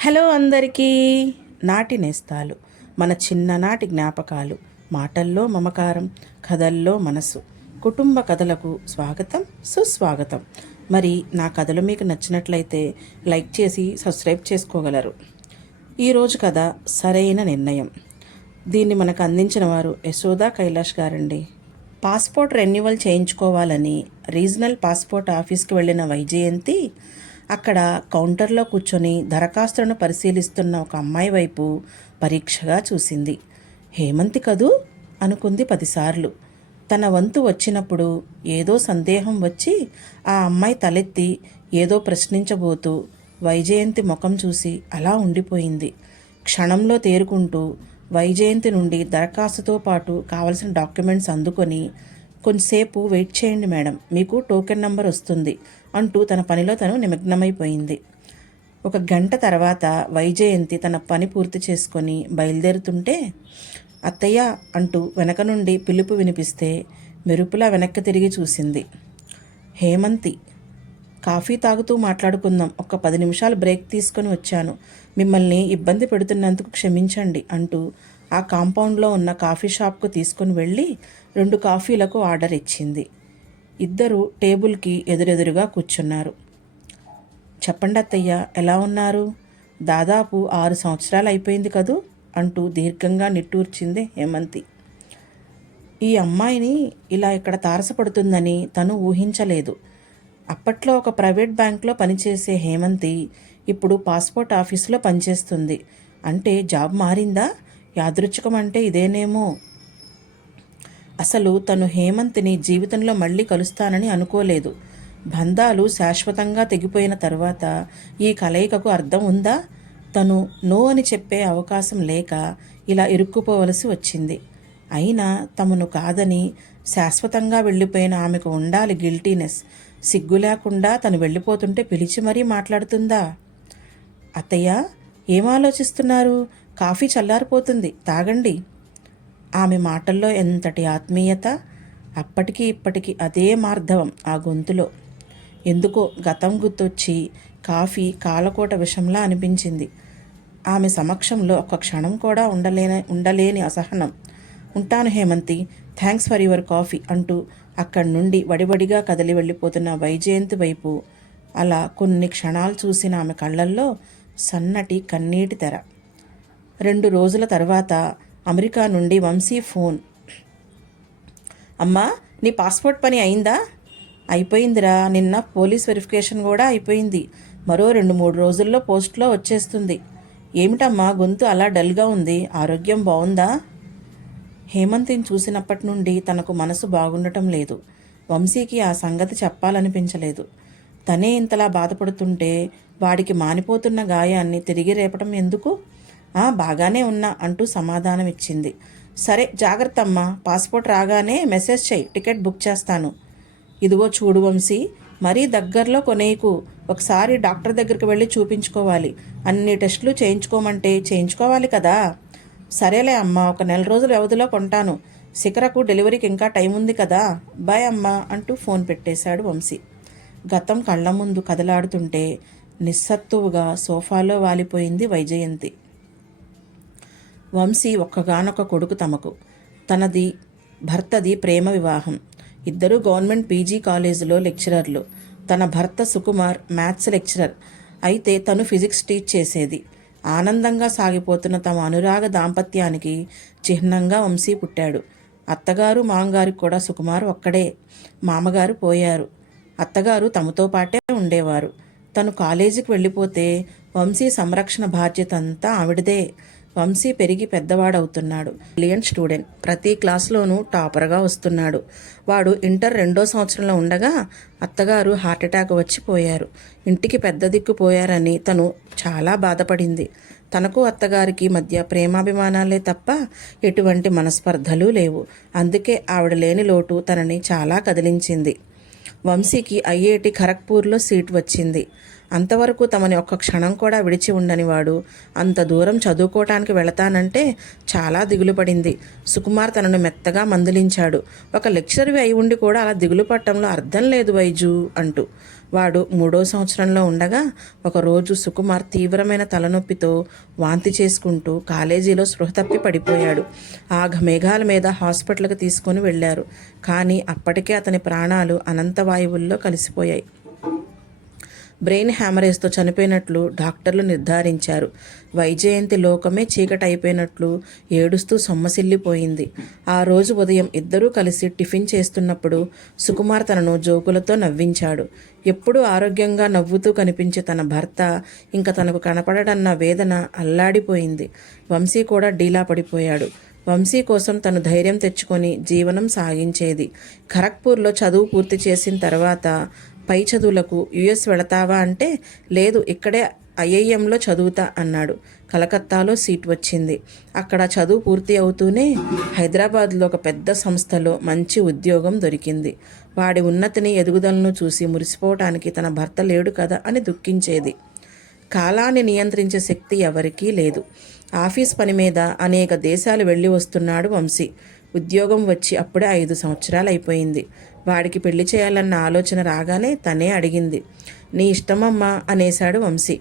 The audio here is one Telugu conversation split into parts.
హలో అందరికీ. నాటి నేస్తాలు, మన చిన్ననాటి జ్ఞాపకాలు, మాటల్లో మమకారం, కథల్లో మనసు, కుటుంబ కథలకు స్వాగతం, సుస్వాగతం. మరి నా కథలు మీకు నచ్చినట్లయితే లైక్ చేసి సబ్స్క్రైబ్ చేసుకోగలరు. ఈరోజు కథ సరైన నిర్ణయం. దీన్ని మనకు అందించిన వారు యశోదా కైలాష్ గారండి. పాస్పోర్ట్ రెన్యువల్ చేయించుకోవాలని రీజనల్ పాస్పోర్ట్ ఆఫీస్కి వెళ్ళిన వైజయంతి అక్కడ కౌంటర్లో కూర్చొని దరఖాస్తులను పరిశీలిస్తున్న ఒక అమ్మాయి వైపు పరీక్షగా చూసింది. హేమంతి కదూ అనుకుంది 10 సార్లు. తన వంతు వచ్చినప్పుడు ఏదో సందేహం వచ్చి ఆ అమ్మాయి తలెత్తి ఏదో ప్రశ్నించబోతూ వైజయంతి ముఖం చూసి అలా ఉండిపోయింది. క్షణంలో తేరుకుంటూ వైజయంతి నుండి దరఖాస్తుతో పాటు కావలసిన డాక్యుమెంట్స్ అందుకొని, కొంతసేపు వెయిట్ చేయండి మేడం, మీకు టోకెన్ నంబర్ వస్తుంది అంటూ తన పనిలో తను నిమగ్నమైపోయింది. 1 గంట తర్వాత వైజయంతి తన పని పూర్తి చేసుకొని బయలుదేరుతుంటే, అత్తయ్య అంటూ వెనక నుండి పిలుపు వినిపిస్తే మెరుపులా వెనక్కి తిరిగి చూసింది. హేమంతి. కాఫీ తాగుతూ మాట్లాడుకుందాం, ఒక 10 నిమిషాలు బ్రేక్ తీసుకొని వచ్చాను, మిమ్మల్ని ఇబ్బంది పెడుతున్నందుకు క్షమించండి అంటూ ఆ కాంపౌండ్లో ఉన్న కాఫీ షాప్కు తీసుకుని వెళ్ళి 2 కాఫీలకు ఆర్డర్ ఇచ్చింది. ఇద్దరు టేబుల్కి ఎదురెదురుగా కూర్చున్నారు. చెప్పండి అత్తయ్య, ఎలా ఉన్నారు? దాదాపు 6 సంవత్సరాలు అయిపోయింది కదూ అంటూ దీర్ఘంగా నిట్టూర్చింది హేమంతి. ఈ అమ్మాయిని ఇలా ఇక్కడ తారసపడుతుందని తను ఊహించలేదు. అప్పట్లో ఒక ప్రైవేట్ బ్యాంక్లో పనిచేసే హేమంతి ఇప్పుడు పాస్పోర్ట్ ఆఫీసులో పనిచేస్తుంది. అంటే జాబ్ మారిందా? యాదృచ్ఛికం అంటే ఇదేనేమో. అసలు తను హేమంతిని జీవితంలో మళ్ళీ కలుస్తానని అనుకోలేదు. బంధాలు శాశ్వతంగా తెగిపోయిన తర్వాత ఈ కలయికకు అర్థం ఉందా? తను నో అని చెప్పే అవకాశం లేక ఇలా ఇరుక్కుపోవలసి వచ్చింది. అయినా తమను కాదని శాశ్వతంగా వెళ్ళిపోయిన ఆమెకు ఉండాలి గిల్టీనెస్. సిగ్గు లేకుండా తను వెళ్ళిపోతుంటే పిలిచి మరీ మాట్లాడుతుందా? అత్తయ్య, ఏం ఆలోచిస్తున్నారు? కాఫీ చల్లారిపోతుంది, తాగండి. ఆమె మాటల్లో ఎంతటి ఆత్మీయత! అప్పటికి ఇప్పటికీ అదే మార్ధవం ఆ గొంతులో. ఎందుకో గతం గుర్తొచ్చి కాఫీ కాలకోట విషంలా అనిపించింది. ఆమె సమక్షంలో ఒక క్షణం కూడా ఉండలేని అసహనం. ఉంటాను Hemanthi, thanks for your coffee అంటూ అక్కడి నుండి వడివడిగా కదిలి వెళ్ళిపోతున్న వైజయంతి వైపు అలా కొన్ని క్షణాలు చూసిన ఆమె కళ్ళల్లో సన్నటి కన్నీటి తెర. 2 రోజుల తర్వాత అమెరికా నుండి వంశీ ఫోన్. అమ్మా, నీ పాస్పోర్ట్ పని అయిందా? అయిపోయిందిరా, నిన్న పోలీస్ వెరిఫికేషన్ కూడా అయిపోయింది. మరో 2-3 రోజుల్లో పోస్ట్లో వచ్చేస్తుంది. ఏమిటమ్మా గొంతు అలా డల్గా ఉంది? ఆరోగ్యం బాగుందా? హేమంతిని చూసినప్పటి నుండి తనకు మనసు బాగుండటం లేదు. వంశీకి ఆ సంగతి చెప్పాలనిపించలేదు. తనే ఇంతలా బాధపడుతుంటే వాడికి మానిపోతున్న గాయాన్ని తిరిగి రేపటం ఎందుకు? బాగానే ఉన్నా అంటూ సమాధానం ఇచ్చింది. సరే, జాగ్రత్త అమ్మా, పాస్పోర్ట్ రాగానే మెసేజ్ చెయ్యి, టికెట్ బుక్ చేస్తాను. ఇదిగో చూడు వంశీ, మరీ దగ్గరలో కొనేయకు. ఒకసారి డాక్టర్ దగ్గరికి వెళ్ళి చూపించుకోవాలి. అన్ని టెస్టులు చేయించుకోమంటే చేయించుకోవాలి కదా. సరేలే అమ్మా, ఒక 1 నెల రోజుల వ్యవధిలో కొంటాను. శిఖరకు డెలివరీకి ఇంకా టైం ఉంది కదా. బాయ్ అమ్మా అంటూ ఫోన్ పెట్టేశాడు వంశీ. గతం కళ్ళ ముందు కదలాడుతుంటే నిస్సత్తువుగా సోఫాలో వాలిపోయింది వైజయంతి. వంశీ ఒక్కగానొక్క కొడుకు తమకు. తనది భర్తది ప్రేమ వివాహం. ఇద్దరూ గవర్నమెంట్ పీజీ కాలేజీలో లెక్చరర్లు. తన భర్త సుకుమార్ మ్యాథ్స్ లెక్చరర్ అయితే తను ఫిజిక్స్ టీచ్ చేసేది. ఆనందంగా సాగిపోతున్న తమ అనురాగ దాంపత్యానికి చిహ్నంగా వంశీ పుట్టాడు. అత్తగారు మామగారికి కూడా సుకుమార్ ఒక్కడే. మామగారు పోయారు. అత్తగారు తమతో పాటే ఉండేవారు. తను కాలేజీకి వెళ్ళిపోతే వంశీ సంరక్షణ బాధ్యత అంతా ఆవిడదే. వంశీ పెరిగి పెద్దవాడవుతున్నాడు. Brilliant student. ప్రతి క్లాస్లోనూ టాపర్గా వస్తున్నాడు. వాడు ఇంటర్ 2వ సంవత్సరంలో ఉండగా అత్తగారు హార్ట్అటాక్ వచ్చి పోయారు. ఇంటికి పెద్ద దిక్కు పోయారని తను చాలా బాధపడింది. తనకు అత్తగారికి మధ్య ప్రేమాభిమానాలే తప్ప ఎటువంటి మనస్పర్ధలు లేవు. అందుకే ఆవిడ లేని లోటు తనని చాలా కదిలించింది. వంశీకి ఐఐటి ఖరగ్పూర్లో సీట్ వచ్చింది. అంతవరకు తమని ఒక్క క్షణం కూడా విడిచి ఉండని వాడు అంత దూరం చదువుకోవటానికి వెళతానంటే చాలా దిగులు పడింది. సుకుమార్ తనను మెత్తగా మందలించాడు. ఒక లెక్చరర్వి అయి ఉండి కూడా అలా దిగులు పట్టడంలో అర్థం లేదు వైజు అంటూ. వాడు 3వ సంవత్సరంలో ఉండగా ఒకరోజు సుకుమార్ తీవ్రమైన తలనొప్పితో వాంతి చేసుకుంటూ కాలేజీలో స్పృహ తప్పి పడిపోయాడు. మేఘాల మీద హాస్పిటల్కి తీసుకొని వెళ్ళారు. కానీ అప్పటికే అతని ప్రాణాలు అనంత వాయువుల్లో కలిసిపోయాయి. బ్రెయిన్ హ్యామరేజ్తో చనిపోయినట్లు డాక్టర్లు నిర్ధారించారు. వైజయంతి లోకమే చీకటైపోయినట్లు ఏడుస్తూ సొమ్మసిల్లిపోయింది. ఆ రోజు ఉదయం ఇద్దరూ కలిసి టిఫిన్ చేస్తున్నప్పుడు సుకుమార్ తనను జోకులతో నవ్వించాడు. ఎప్పుడూ ఆరోగ్యంగా నవ్వుతూ కనిపించే తన భర్త ఇంకా తనకు కనపడడన్న వేదన అల్లాడిపోయింది. వంశీ కూడా డీలా పడిపోయాడు. వంశీ కోసం తను ధైర్యం తెచ్చుకొని జీవనం సాగించేది. ఖరగ్పూర్లో చదువు పూర్తి చేసిన తర్వాత పై చదువులకు యుఎస్ వెళతావా అంటే లేదు, ఇక్కడే ఐఐఎంలో చదువుతా అన్నాడు. కలకత్తాలో సీట్ వచ్చింది. అక్కడ చదువు పూర్తి అవుతూనే హైదరాబాద్లో ఒక పెద్ద సంస్థలో మంచి ఉద్యోగం దొరికింది. వాడి ఉన్నతిని ఎదుగుదలను చూసి మురిసిపోవటానికి తన భర్త లేడు కదా అని దుఃఖించేది. కాలాన్ని నియంత్రించే శక్తి ఎవరికీ లేదు. ఆఫీస్ పని మీద అనేక దేశాలు వెళ్ళి వస్తున్నాడు వంశీ. ఉద్యోగం వచ్చి అప్పుడే 5 సంవత్సరాలు అయిపోయింది. వాడికి పెళ్లి చేయాలన్న ఆలోచన రాగానే తనే అడిగింది. నీ ఇష్టమమ్మా అనేశాడు వంశీ.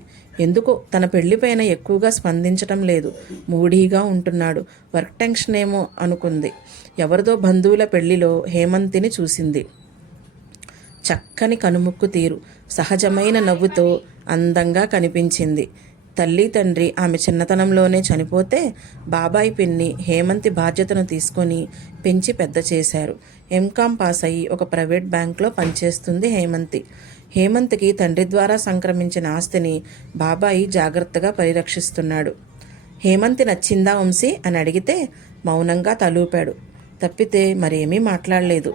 ఎందుకో తన పెళ్లిపైన ఎక్కువగా స్పందించటం లేదు. మూడీగా ఉంటున్నాడు. వర్క్ టెన్షన్ ఏమో అనుకుంది. ఎవరిదో బంధువుల పెళ్లిలో హేమంతిని చూసింది. చక్కని కనుముక్కు తీరు, సహజమైన నవ్వుతో అందంగా కనిపించింది. తల్లి తండ్రి ఆమె చిన్నతనంలోనే చనిపోతే బాబాయి పిన్ని హేమంతి బాధ్యతను తీసుకొని పెంచి పెద్ద చేశారు. ఎంకామ్ పాస్ అయ్యి ఒక ప్రైవేట్ బ్యాంక్లో పనిచేస్తుంది హేమంతి. హేమంతికి తండ్రి ద్వారా సంక్రమించిన ఆస్తిని బాబాయి జాగ్రత్తగా పరిరక్షిస్తున్నాడు. హేమంతి నచ్చిందా వంశీ అని అడిగితే మౌనంగా తలూపాడు. తప్పితే మరేమీ మాట్లాడలేదు.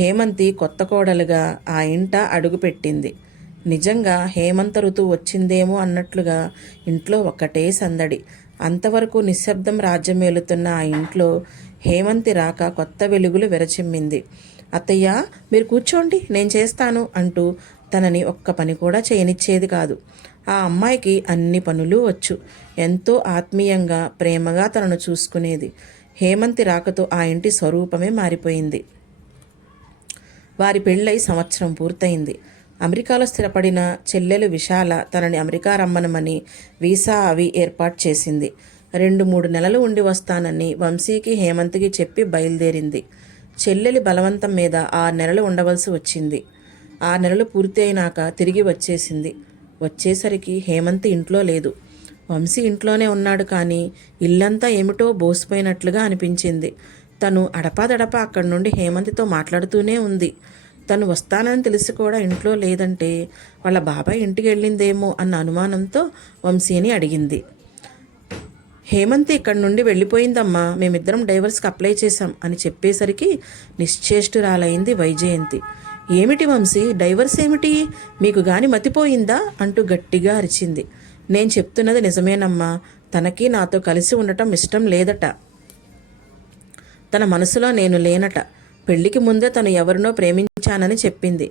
హేమంతి కొత్త కోడలుగా ఆ ఇంట అడుగుపెట్టింది. నిజంగా హేమంత ఋతువు వచ్చిందేమో అన్నట్లుగా ఇంట్లో ఒక్కటే సందడి. అంతవరకు నిశ్శబ్దం రాజ్యమేలుతున్న ఆ ఇంట్లో హేమంతి రాక కొత్త వెలుగులు విరచిమ్మింది. అత్తయ్య, మీరు కూర్చోండి, నేను చేస్తాను అంటూ తనని ఒక్క పని కూడా చేయనిచ్చేది కాదు. ఆ అమ్మాయికి అన్ని పనులు వచ్చు. ఎంతో ఆత్మీయంగా ప్రేమగా తనను చూసుకునేది. హేమంతి రాకతో ఆ ఇంటి స్వరూపమే మారిపోయింది. వారి పెళ్ళై సంవత్సరం పూర్తయింది. అమెరికాలో స్థిరపడిన చెల్లెలు విశాల తనని అమెరికా రమ్మనమని వీసా అవి ఏర్పాటు చేసింది. 2-3 నెలలు ఉండి వస్తానని వంశీకి హేమంత్కి చెప్పి బయలుదేరింది. చెల్లెలి బలవంతం మీద 6 నెలలు ఉండవలసి వచ్చింది. 6 నెలలు పూర్తి అయినాక తిరిగి వచ్చేసింది. వచ్చేసరికి హేమంత్ ఇంట్లో లేదు. వంశీ ఇంట్లోనే ఉన్నాడు. కానీ ఇల్లంతా ఏమిటో బోసిపోయినట్లుగా అనిపించింది. తను అడపాదడపా అక్కడి నుండి హేమంత్తో మాట్లాడుతూనే ఉంది. తను వస్తానని తెలిసి కూడా ఇంట్లో లేదంటే వాళ్ళ బాబాయ్ ఇంటికి వెళ్ళిందేమో అన్న అనుమానంతో వంశీని అడిగింది. హేమంతి ఇక్కడి నుండి వెళ్ళిపోయిందమ్మా, మేమిద్దరం డైవర్స్కి అప్లై చేశాం అని చెప్పేసరికి నిశ్చేష్టురాలైంది వైజయంతి. ఏమిటి వంశీ, డైవర్స్ ఏమిటి, మీకు గాని మతిపోయిందా అంటూ గట్టిగా అరిచింది. నేను చెప్తున్నది నిజమేనమ్మా, తనకి నాతో కలిసి ఉండటం ఇష్టం లేదట. తన మనసులో నేను లేనట. పెళ్లికి ముందే తను ఎవరినో ప్రేమించానని చెప్పింది.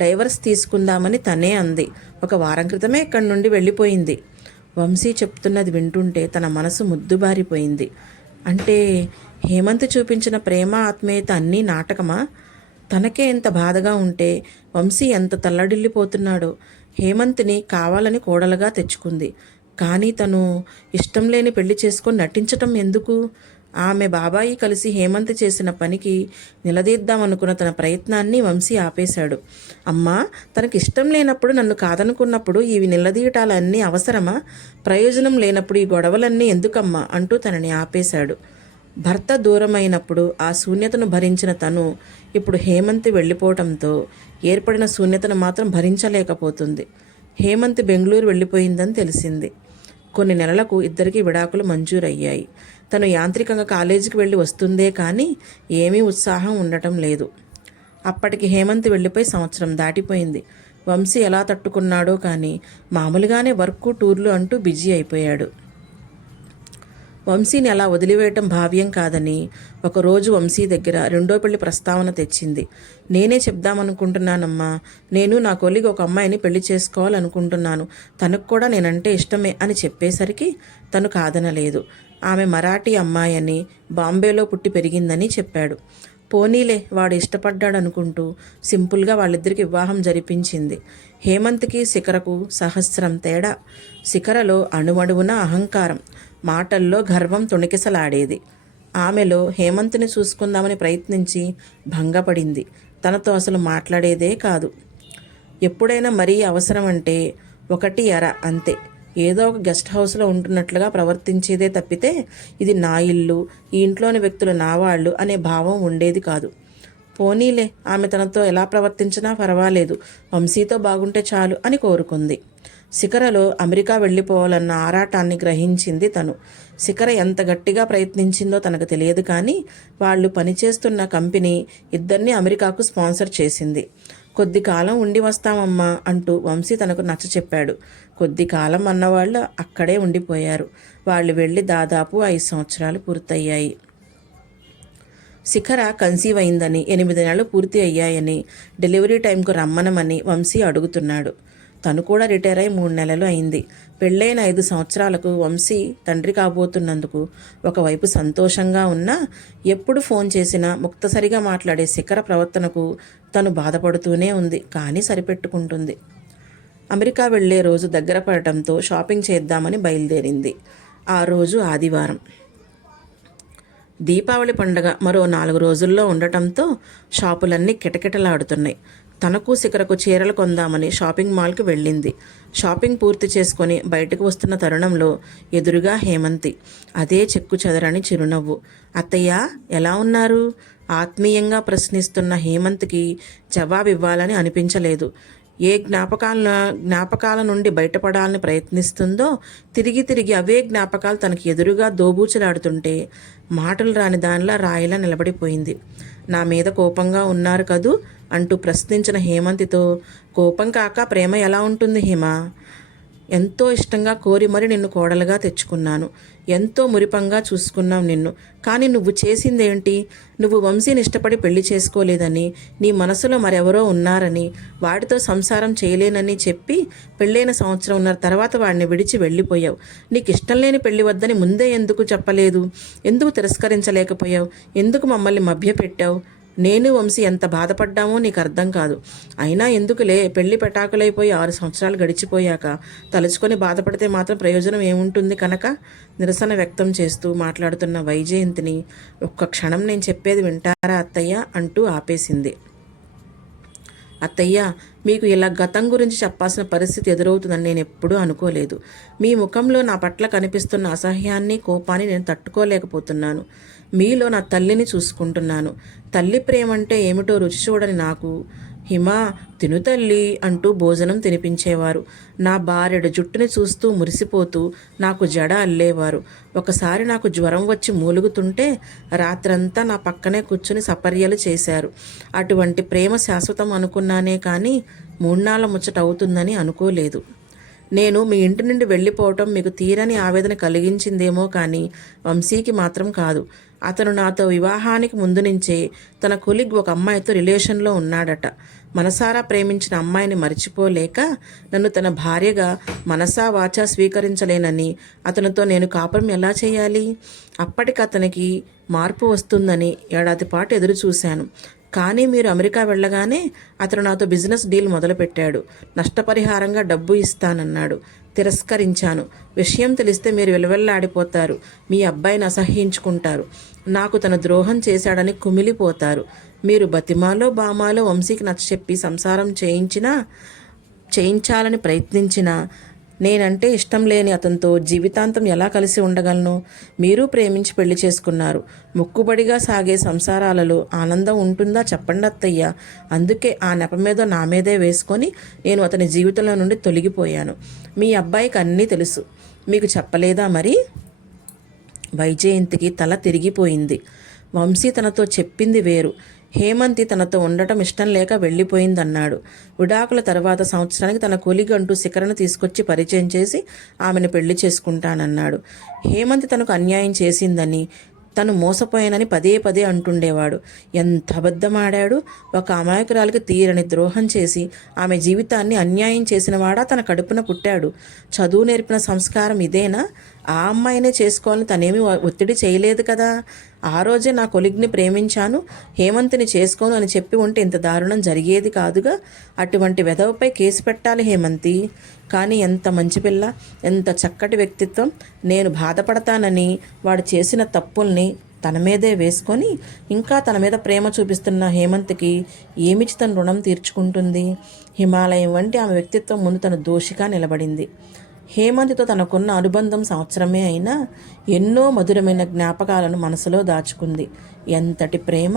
డైవర్స్ తీసుకుందామని తనే అంది. 1 వారం క్రితమే ఇక్కడి నుండి వెళ్ళిపోయింది. వంశీ చెప్తున్నది వింటుంటే తన మనసు ముద్దుబారిపోయింది. అంటే హేమంత్ చూపించిన ప్రేమ ఆత్మీయత అన్నీ నాటకమా? తనకే ఎంత బాధగా ఉంటే వంశీ ఎంత తల్లడిల్లిపోతున్నాడో. హేమంత్ని కావాలని కోడలుగా తెచ్చుకుంది. కానీ తను ఇష్టం లేని పెళ్లి చేసుకొని నటించటం ఎందుకు? ఆమె బాబాయి కలిసి హేమంత్ చేసిన పనికి నిలదీద్దామనుకున్న తన ప్రయత్నాన్ని వంశీ ఆపేశాడు. అమ్మా, తనకి ఇష్టం లేనప్పుడు, నన్ను కాదనుకున్నప్పుడు ఇవి నిలదీయటాలన్నీ అవసరమా? ప్రయోజనం లేనప్పుడు ఈ గొడవలన్నీ ఎందుకమ్మా అంటూ తనని ఆపేశాడు. భర్త దూరమైనప్పుడు ఆ శూన్యతను భరించిన తను ఇప్పుడు హేమంత్ వెళ్ళిపోవటంతో ఏర్పడిన శూన్యతను మాత్రం భరించలేకపోతుంది. హేమంత్ బెంగళూరు వెళ్ళిపోయిందని తెలిసింది. కొన్ని నెలలకు ఇద్దరికీ విడాకులు మంజూరయ్యాయి. తను యాంత్రికంగా కాలేజీకి వెళ్ళి వస్తుందే కానీ ఏమీ ఉత్సాహం ఉండటం లేదు. అప్పటికి హేమంత్ వెళ్ళిపోయి సంవత్సరం దాటిపోయింది. వంశీ ఎలా తట్టుకున్నాడో కానీ మామూలుగానే వర్క్, టూర్లు అంటూ బిజీ అయిపోయాడు. వంశీని అలా వదిలివేయటం భావ్యం కాదని ఒకరోజు వంశీ దగ్గర 2వ పెళ్లి ప్రస్తావన తెచ్చింది. నేనే చెప్దామనుకుంటున్నానమ్మా, నేను నా కొలిగి ఒక అమ్మాయిని పెళ్లి చేసుకోవాలనుకుంటున్నాను, తనకు కూడా నేనంటే ఇష్టమే అని చెప్పేసరికి తను కాదనలేదు. ఆమె మరాఠీ అమ్మాయి అని, బాంబేలో పుట్టి పెరిగిందని చెప్పాడు. పోనీలే వాడు ఇష్టపడ్డాడనుకుంటూ సింపుల్గా వాళ్ళిద్దరికి వివాహం జరిపించింది. హేమంత్కి శిఖరకు సహస్రం తేడా. శిఖరలో అణువణువున అహంకారం, మాటల్లో గర్వం తొణికిసలాడేది. ఆమెలో హేమంత్ని చూసుకుందామని ప్రయత్నించి భంగపడింది. తనతో అసలు మాట్లాడేదే కాదు. ఎప్పుడైనా మరీ అవసరం అంటే ఒకటి అర అంతే. ఏదో ఒక గెస్ట్ హౌస్లో ఉంటున్నట్లుగా ప్రవర్తించేదే తప్పితే ఇది నా ఇల్లు, ఈ ఇంట్లోని వ్యక్తులు నా వాళ్ళు అనే భావం ఉండేది కాదు. పోనీలే, ఆమె తనతో ఎలా ప్రవర్తించినా పర్వాలేదు, వంశీతో బాగుంటే చాలు అని కోరుకుంది. శిఖరలో అమెరికా వెళ్ళిపోవాలన్న ఆరాటాన్ని గ్రహించింది తను. శిఖర ఎంత గట్టిగా ప్రయత్నించిందో తనకు తెలియదు, కానీ వాళ్ళు పనిచేస్తున్న కంపెనీ ఇద్దరిని అమెరికాకు స్పాన్సర్ చేసింది. కొద్ది కాలం ఉండి వస్తామమ్మా అంటూ వంశీ తనకు నచ్చ చెప్పాడు. కొద్ది కాలం అన్నవాళ్ళు అక్కడే ఉండిపోయారు. వాళ్ళు వెళ్ళి దాదాపు 5 సంవత్సరాలు పూర్తయ్యాయి. శిఖర కన్సీవ్ అయిందని, 8 నెలలు పూర్తి అయ్యాయని, డెలివరీ టైంకు రమ్మనమని వంశీ అడుగుతున్నాడు. తను కూడా రిటైర్ అయి 3 నెలలు అయింది. పెళ్ళైన 5 సంవత్సరాలకు వంశీ తండ్రి కాబోతున్నందుకు ఒకవైపు సంతోషంగా ఉన్నా, ఎప్పుడు ఫోన్ చేసినా ముక్తసరిగా మాట్లాడే శిఖర ప్రవర్తనకు తను బాధపడుతూనే ఉంది. కానీ సరిపెట్టుకుంటుంది. అమెరికా వెళ్లే రోజు దగ్గర పడటంతో షాపింగ్ చేద్దామని బయలుదేరింది. ఆ రోజు ఆదివారం. దీపావళి పండగ మరో 4 రోజుల్లో ఉండటంతో షాపులన్నీ కిటకిటలాడుతున్నాయి. తనకు శిఖరకు చీరలు కొందామని షాపింగ్ మాల్కి వెళ్ళింది. షాపింగ్ పూర్తి చేసుకొని బయటకు వస్తున్న తరుణంలో ఎదురుగా హేమంతి. అదే చెక్కు చెదరని చిరునవ్వు. అత్తయ్య, ఎలా ఉన్నారు? ఆత్మీయంగా ప్రశ్నిస్తున్న హేమంత్కి జవాబివ్వాలని అనిపించలేదు. ఏ జ్ఞాపకాల నుండి బయటపడాలని ప్రయత్నిస్తుందో తిరిగి తిరిగి అవే జ్ఞాపకాలు తనకి ఎదురుగా దోబూచులాడుతుంటే మాటలు రాని దానిలా రాయిలా నిలబడిపోయింది. నా మీద కోపంగా ఉన్నారు కదూ అంటూ ప్రశ్నించిన హేమంతితో, కోపం కాక ప్రేమ ఎలా ఉంటుంది హేమ? ఎంతో ఇష్టంగా కోరి మరి నిన్ను కోడలుగా తెచ్చుకున్నాను. ఎంతో మురిపంగా చూసుకున్నాం నిన్ను. కానీ నువ్వు చేసిందేంటి? నువ్వు వంశీని ఇష్టపడి పెళ్లి చేసుకోలేదని, నీ మనసులో మరెవరో ఉన్నారని, వాడితో సంసారం చేయలేనని చెప్పి పెళ్ళైన 1.5 సంవత్సరం తర్వాత వాడిని విడిచి వెళ్ళిపోయావు. నీకు ఇష్టం లేని పెళ్లి వద్దని ముందే ఎందుకు చెప్పలేదు? ఎందుకు తిరస్కరించలేకపోయావు? ఎందుకు మమ్మల్ని మభ్యపెట్టావు? నేను వంశీ ఎంత బాధపడ్డామో నీకు అర్థం కాదు. అయినా ఎందుకులే, పెళ్లి పెటాకులైపోయి 6 సంవత్సరాలు గడిచిపోయాక తలుచుకొని బాధపడితే మాత్రం ప్రయోజనం ఏముంటుంది కనుక నిరసన వ్యక్తం చేస్తూ మాట్లాడుతున్న వైజయంతిని ఒక్క క్షణం నేను చెప్పేది వింటారా అత్తయ్య అంటూ ఆపేసింది. అత్తయ్య, మీకు ఇలా గతం గురించి చెప్పాల్సిన పరిస్థితి ఎదురవుతుందని నేను ఎప్పుడూ అనుకోలేదు. మీ ముఖంలో నా పట్ల కనిపిస్తున్న అసహ్యాన్ని, కోపాన్ని నేను తట్టుకోలేకపోతున్నాను. మీలో నా తల్లిని చూసుకుంటున్నాను. తల్లి ప్రేమంటే ఏమిటో రుచి చూడని నాకు హిమా, తిను తల్లి అంటూ భోజనం తినిపించేవారు. నా భార్యడు జుట్టుని చూస్తూ మురిసిపోతూ నాకు జడ అల్లేవారు. ఒకసారి నాకు జ్వరం వచ్చి మూలుగుతుంటే రాత్రంతా నా పక్కనే కూర్చుని సపర్యలు చేశారు. అటువంటి ప్రేమ శాశ్వతం అనుకున్నానే కానీ 3 నాళ్ళ ముచ్చట అవుతుందని అనుకోలేదు. నేను మీ ఇంటి నుండి వెళ్ళిపోవటం మీకు తీరని ఆవేదన కలిగించిందేమో కానీ వంశీకి మాత్రం కాదు. అతను నాతో వివాహానికి ముందు నుంచే తన కొలీగ్ ఒక అమ్మాయితో రిలేషన్లో ఉన్నాడట. మనసారా ప్రేమించిన అమ్మాయిని మర్చిపోలేక నన్ను తన భార్యగా మనసా వాచా స్వీకరించలేనని అతనితో నేను కాపురం ఎలా చేయాలి? అప్పటికి అతనికి మార్పు వస్తుందని ఏడాది పాటు ఎదురు చూశాను. కానీ మీరు అమెరికా వెళ్ళగానే అతను నాతో బిజినెస్ డీల్ మొదలుపెట్టాడు. నష్టపరిహారంగా డబ్బు ఇస్తానన్నాడు. తిరస్కరించాను. విషయం తెలిస్తే మీరు విలవెల్లాడిపోతారు. మీ అబ్బాయిని అసహ్యించుకుంటారు. నాకు తన ద్రోహం చేశాడని కుమిలిపోతారు. మీరు బతిమాలో బామాలో వంశీకి నచ్చచెప్పి సంసారం చేయించాలని ప్రయత్నించినా నేనంటే ఇష్టం లేని అతనితో జీవితాంతం ఎలా కలిసి ఉండగలను? మీరు ప్రేమించి పెళ్లి చేసుకున్నారు. మొక్కుబడిగా సాగే సంసారాలలో ఆనందం ఉంటుందా చెప్పండి అత్తయ్య. అందుకే ఆ నెప మీద నా మీదే వేసుకొని నేను అతని జీవితంలో నుండి తొలగిపోయాను. మీ అబ్బాయికి అన్నీ తెలుసు. మీకు చెప్పలేదా మరి? వైజయంతికి తల తిరిగిపోయింది. వంశీ తనతో చెప్పింది వేరు. హేమంతి తనతో ఉండటం ఇష్టం లేక వెళ్ళిపోయిందన్నాడు. విడాకుల తర్వాత సంవత్సరానికి తన కొలిగంటూ శిఖరను తీసుకొచ్చి పరిచయం చేసి ఆమెను పెళ్లి చేసుకుంటానన్నాడు. హేమంతి తనకు అన్యాయం చేసిందని, తను మోసపోయానని పదే పదే అంటుండేవాడు. ఎంత అబద్ధమాడాడు! ఒక అమాయకురాలికి తీరని ద్రోహం చేసి ఆమె జీవితాన్ని అన్యాయం చేసినవాడా తన కడుపున పుట్టాడు. చదువు నేర్పిన సంస్కారం ఇదేనా? ఆ అమ్మాయినే చేసుకోవాలని తనేమి ఒత్తిడి చేయలేదు కదా. ఆ రోజే నా కొలిగ్ని ప్రేమించాను, హేమంత్ని చేసుకోను అని చెప్పి ఉంటే ఇంత దారుణం జరిగేది కాదుగా. అటువంటి వెధవపై కేసు పెట్టాలి హేమంతి. కానీ ఎంత మంచి పిల్ల, ఎంత చక్కటి వ్యక్తిత్వం. నేను బాధపడతానని వాడు చేసిన తప్పుల్ని తన మీదే వేసుకొని ఇంకా తన మీద ప్రేమ చూపిస్తున్న హేమంత్కి ఏమిచ్చి తన రుణం తీర్చుకుంటుంది? హిమాలయం వంటి ఆమె వ్యక్తిత్వం ముందు తను దోషిగా నిలబడింది. హేమంత్తో తనకున్న అనుబంధం సంవత్సరమే అయినా ఎన్నో మధురమైన జ్ఞాపకాలను మనసులో దాచుకుంది. ఎంతటి ప్రేమ,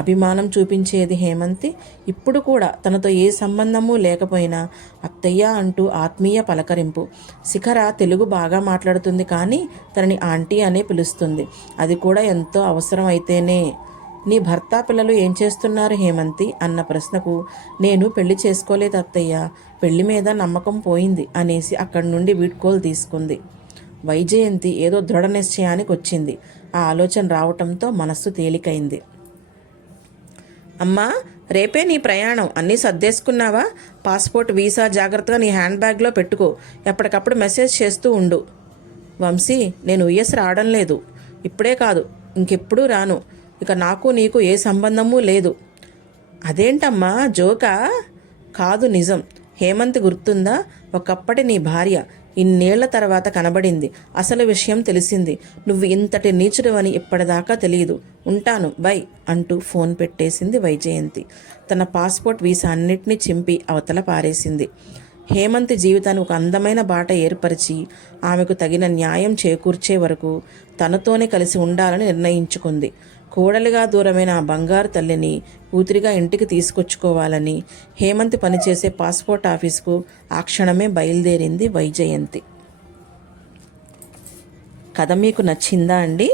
అభిమానం చూపించేది హేమంతి. ఇప్పుడు కూడా తనతో ఏ సంబంధము లేకపోయినా అత్తయ్య అంటూ ఆత్మీయ పలకరింపు. శిఖర తెలుగు బాగా మాట్లాడుతుంది, కానీ తనని ఆంటీ అనే పిలుస్తుంది. అది కూడా ఎంతో అవసరం అయితేనే. నీ భర్త పిల్లలు ఏం చేస్తున్నారు హేమంతి అన్న ప్రశ్నకు నేను పెళ్లి చేసుకోలేదు అత్తయ్య, పెళ్లి మీద నమ్మకం పోయింది అనేసి అక్కడి నుండి వీడ్కోలు తీసుకుంది. వైజయంతి ఏదో దృఢ నిశ్చయానికి వచ్చింది. ఆ ఆలోచన రావటంతో మనస్సు తేలికైంది. అమ్మా, రేపే నీ ప్రయాణం, అన్నీ సర్దేసుకున్నావా? పాస్పోర్ట్, వీసా జాగ్రత్తగా నీ హ్యాండ్ బ్యాగ్లో పెట్టుకో. ఎప్పటికప్పుడు మెసేజ్ చేస్తూ ఉండు. వంశీ, నేను యుఎస్ రావడం లేదు. ఇప్పుడే కాదు, ఇంకెప్పుడూ రాను. ఇక నాకు నీకు ఏ సంబంధమూ లేదు. అదేంటమ్మా, జోకా? కాదు, నిజం. హేమంత్ గుర్తుందా? ఒకప్పటి నీ భార్య ఇన్నేళ్ల తర్వాత కనబడింది. అసలు విషయం తెలిసింది. నువ్వు ఇంతటి నీచుడువని ఇప్పటిదాకా తెలియదు. ఉంటాను, బై అంటూ ఫోన్ పెట్టేసింది వైజయంతి. తన పాస్పోర్ట్, వీసా అన్నిటినీ చింపి అవతల పారేసింది. హేమంత్ జీవితాన్ని ఒక అందమైన బాట ఏర్పరిచి ఆమెకు తగిన న్యాయం చేకూర్చే వరకు తనతోనే కలిసి ఉండాలని నిర్ణయించుకుంది. కోడలిగా దూరమైన ఆ బంగారు తల్లిని కూతురిగా ఇంటికి తీసుకొచ్చుకోవాలని హేమంత్ పనిచేసే పాస్పోర్ట్ ఆఫీస్కు ఆ క్షణమే బయలుదేరింది వైజయంతి. కథ మీకు నచ్చిందా అండి?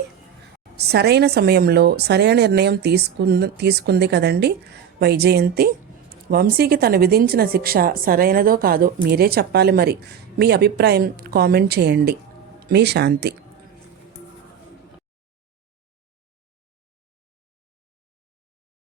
సరైన సమయంలో సరైన నిర్ణయం తీసుకుంది కదండి వైజయంతి. వంశీకి తను విధించిన శిక్ష సరైనదో కాదో మీరే చెప్పాలి. మరి మీ అభిప్రాయం కామెంట్ చేయండి. మీ శాంతి.